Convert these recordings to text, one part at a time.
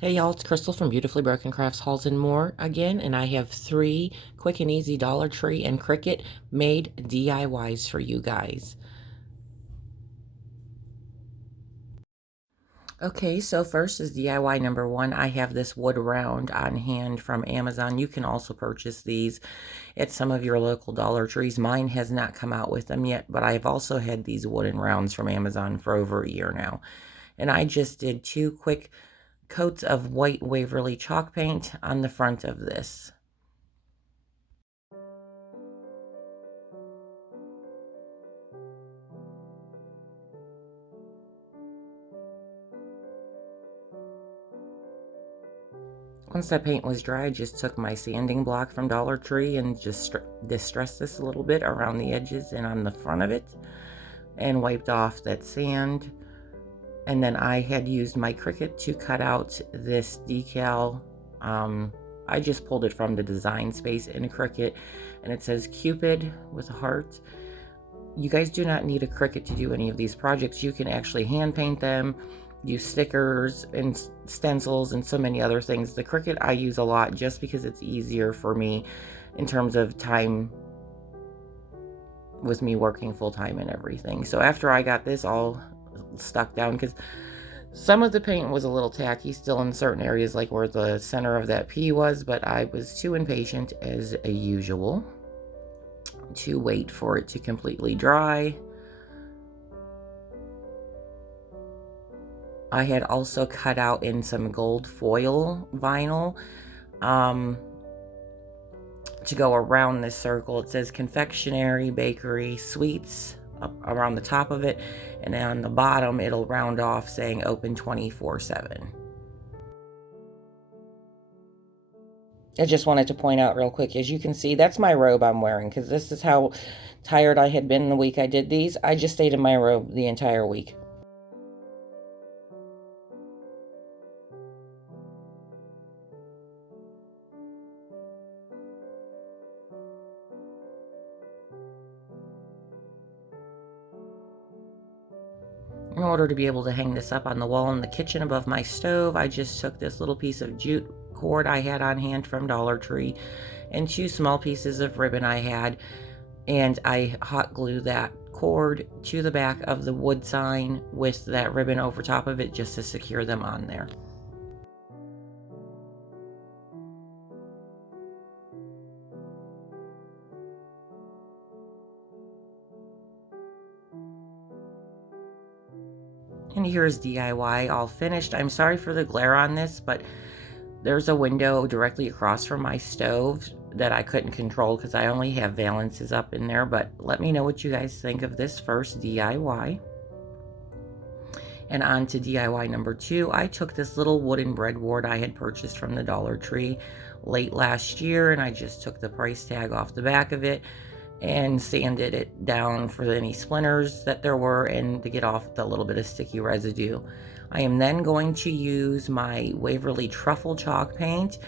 Hey y'all, it's Crystal from Beautifully Broken Crafts Hauls and More again, and I have 3 quick and easy Dollar Tree and Cricut made DIYs for you guys. Okay, so first is DIY number 1. I have this wood round on hand from Amazon. You can also purchase these at some of your local Dollar Trees. Mine has not come out with them yet, but I've also had these wooden rounds from Amazon for over a year now. And I just did 2 quick coats of white Waverly chalk paint on the front of this. Once that paint was dry, I just took my sanding block from Dollar Tree and just distressed this a little bit around the edges and on the front of it and wiped off that sand. And then I had used my Cricut to cut out this decal. I just pulled it from the design space in Cricut, and it says Cupid with a heart. You guys do not need a Cricut to do any of these projects. You can actually hand paint them, use stickers and stencils and so many other things. The Cricut I use a lot just because it's easier for me in terms of time with me working full time and everything. So after I got this all stuck down, because some of the paint was a little tacky still in certain areas, like where the center of that P was, but I was too impatient as usual to wait for it to completely dry. I had also cut out in some gold foil vinyl to go around this circle. It says confectionery, bakery, sweets up around the top of it, and then on the bottom it'll round off saying open 24/7. I just wanted to point out real quick, as you can see, that's my robe I'm wearing, because this is how tired I had been the week I did these. I just stayed in my robe the entire week. In order to be able to hang this up on the wall in the kitchen above my stove, I just took this little piece of jute cord I had on hand from Dollar Tree and 2 small pieces of ribbon I had, and I hot glued that cord to the back of the wood sign with that ribbon over top of it just to secure them on there. And here's DIY all finished. I'm sorry for the glare on this, but there's a window directly across from my stove that I couldn't control because I only have valances up in there. But let me know what you guys think of this first DIY. And on to DIY number 2. I took this little wooden breadboard I had purchased from the Dollar Tree late last year, and I just took the price tag off the back of it and sanded it down for any splinters that there were and to get off the little bit of sticky residue. I am then going to use my Waverly Truffle chalk paint,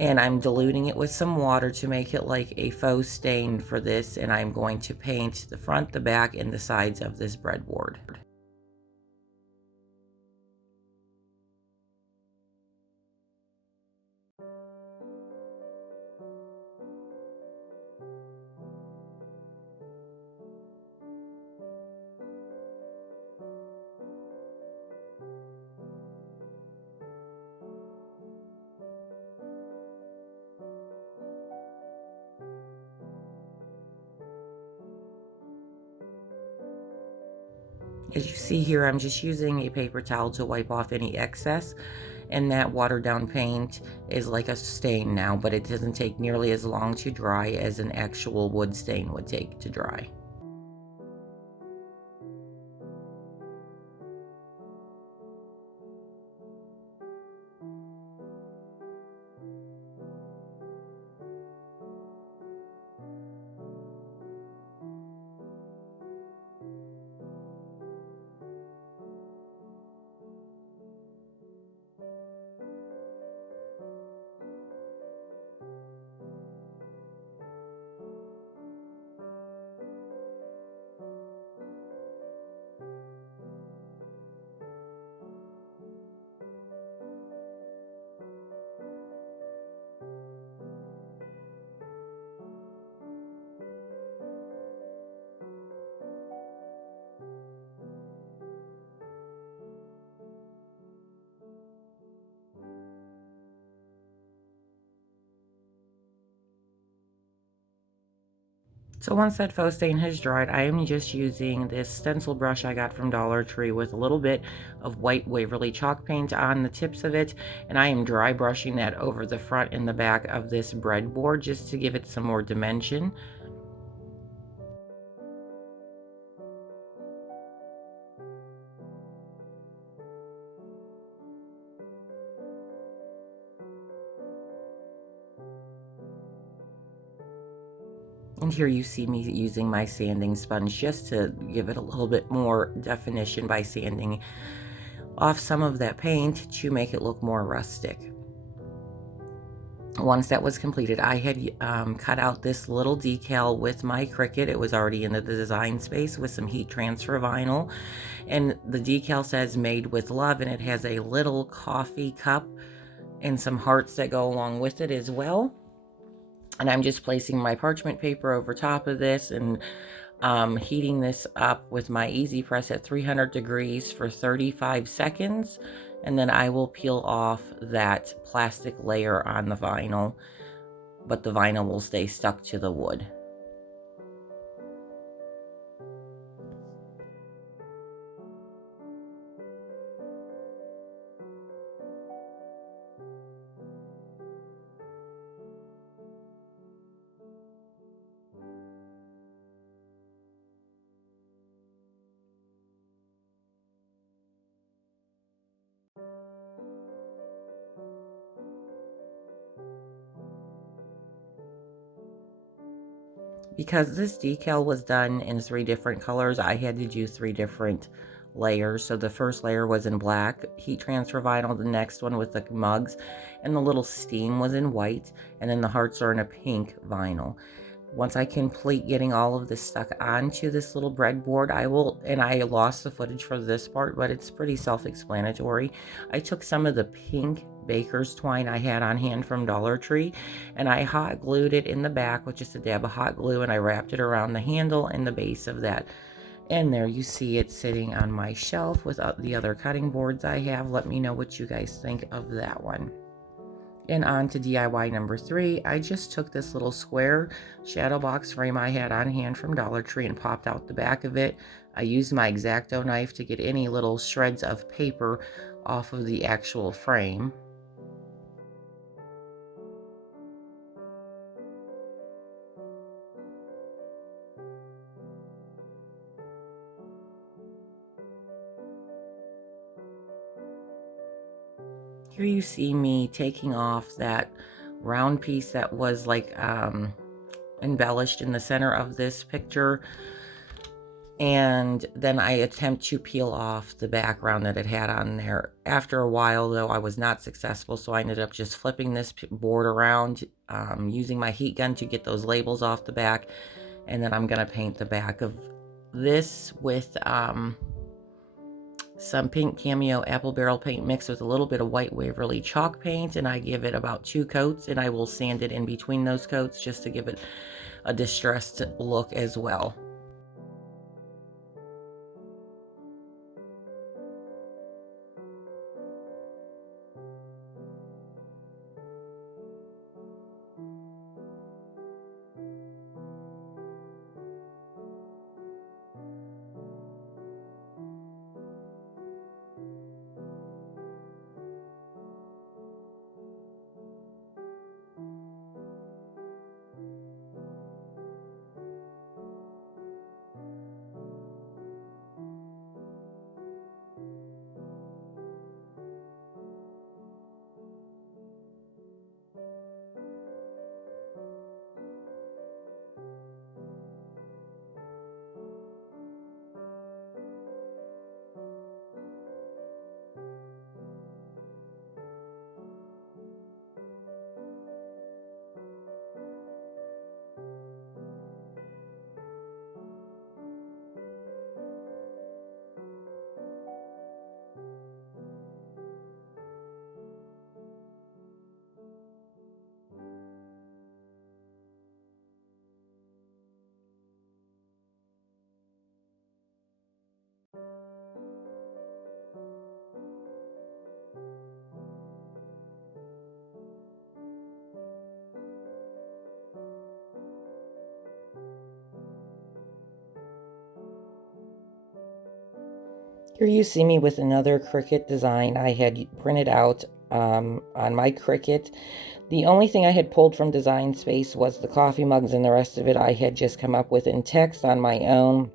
and I'm diluting it with some water to make it like a faux stain for this, and I'm going to paint the front, the back, and the sides of this breadboard. As you see here, I'm just using a paper towel to wipe off any excess, and that watered down paint is like a stain now, but it doesn't take nearly as long to dry as an actual wood stain would take to dry. So once that faux stain has dried, I am just using this stencil brush I got from Dollar Tree with a little bit of white Waverly chalk paint on the tips of it, and I am dry brushing that over the front and the back of this breadboard just to give it some more dimension. And here you see me using my sanding sponge just to give it a little bit more definition by sanding off some of that paint to make it look more rustic. Once that was completed, I had cut out this little decal with my Cricut. It was already in the design space with some heat transfer vinyl. And the decal says made with love, and it has a little coffee cup and some hearts that go along with it as well. And I'm just placing my parchment paper over top of this and heating this up with my Easy Press at 300 degrees for 35 seconds. And then I will peel off that plastic layer on the vinyl, but the vinyl will stay stuck to the wood. Because this decal was done in 3 different colors, I had to do 3 different layers. So the first layer was in black heat transfer vinyl, the next one with the mugs, and the little steam was in white, and then the hearts are in a pink vinyl. Once I complete getting all of this stuck onto this little breadboard, and I lost the footage for this part, but it's pretty self-explanatory. I took some of the pink baker's twine I had on hand from Dollar Tree, and I hot glued it in the back with just a dab of hot glue, and I wrapped it around the handle and the base of that. And there you see it sitting on my shelf with the other cutting boards I have. Let me know what you guys think of that one. And on to DIY number 3, I just took this little square shadow box frame I had on hand from Dollar Tree and popped out the back of it. I used my X-Acto knife to get any little shreds of paper off of the actual frame. Here you see me taking off that round piece that was like embellished in the center of this picture, and then I attempt to peel off the background that it had on there. After a while though, I was not successful, so I ended up just flipping this board around, using my heat gun to get those labels off the back, and then I'm gonna paint the back of this with some pink cameo apple barrel paint mixed with a little bit of white Waverly chalk paint, and I give it about 2 coats, and I will sand it in between those coats just to give it a distressed look as well. Here you see me with another Cricut design I had printed out on my Cricut. The only thing I had pulled from Design Space was the coffee mugs, and the rest of it I had just come up with in text on my own.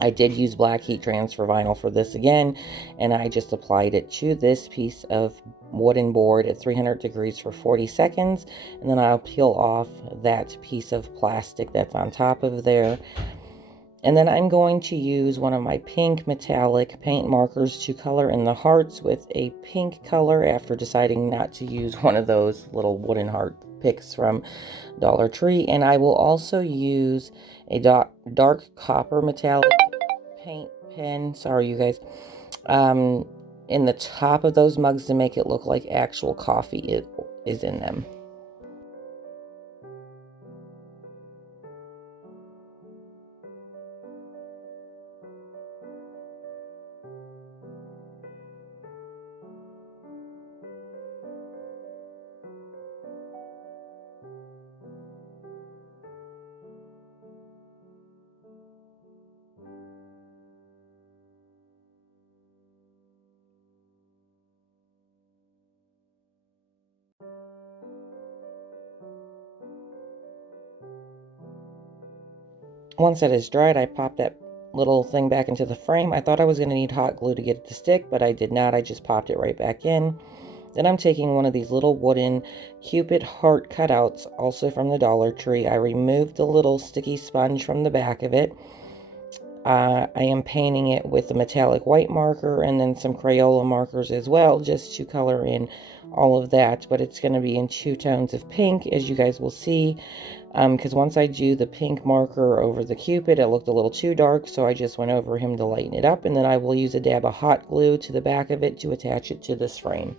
I did use black heat transfer vinyl for this again, and I just applied it to this piece of wooden board at 300 degrees for 40 seconds, and then I'll peel off that piece of plastic that's on top of there. And then I'm going to use one of my pink metallic paint markers to color in the hearts with a pink color after deciding not to use one of those little wooden heart picks from Dollar Tree. And I will also use a dark copper metallic paint pen, sorry you guys, in the top of those mugs to make it look like actual coffee is in them. Once that is dried, I pop that little thing back into the frame. I thought I was going to need hot glue to get it to stick, but I did not. I just popped it right back in. Then I'm taking one of these little wooden Cupid heart cutouts, also from the Dollar Tree. I removed the little sticky sponge from the back of it. I am painting it with a metallic white marker and then some Crayola markers as well, just to color in all of that. But it's going to be in 2 tones of pink, as you guys will see. Because once I do the pink marker over the Cupid, it looked a little too dark, so I just went over him to lighten it up, and then I will use a dab of hot glue to the back of it to attach it to this frame.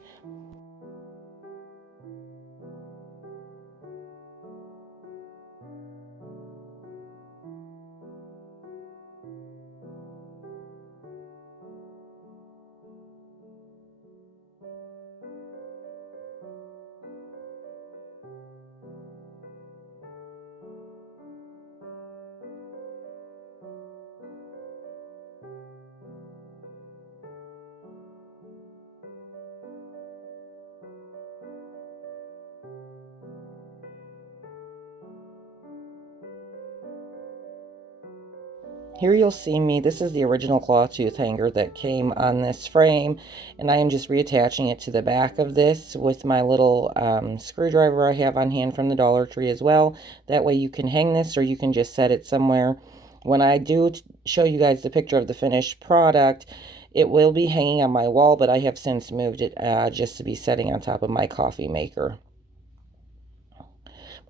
Here you'll see me, this is the original claw tooth hanger that came on this frame, and I am just reattaching it to the back of this with my little screwdriver I have on hand from the Dollar Tree as well. That way you can hang this, or you can just set it somewhere. When I do show you guys the picture of the finished product, it will be hanging on my wall, but I have since moved it just to be setting on top of my coffee maker.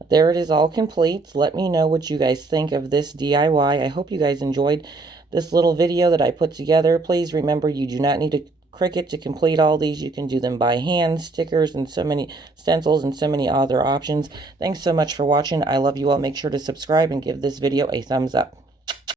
There it is, all complete. Let me know what you guys think of this DIY. I hope you guys enjoyed this little video that I put together. Please remember, you do not need a Cricut to complete all these. You can do them by hand, stickers, and so many stencils and so many other options. Thanks so much for watching. I love you all. Make sure to subscribe and give this video a thumbs up.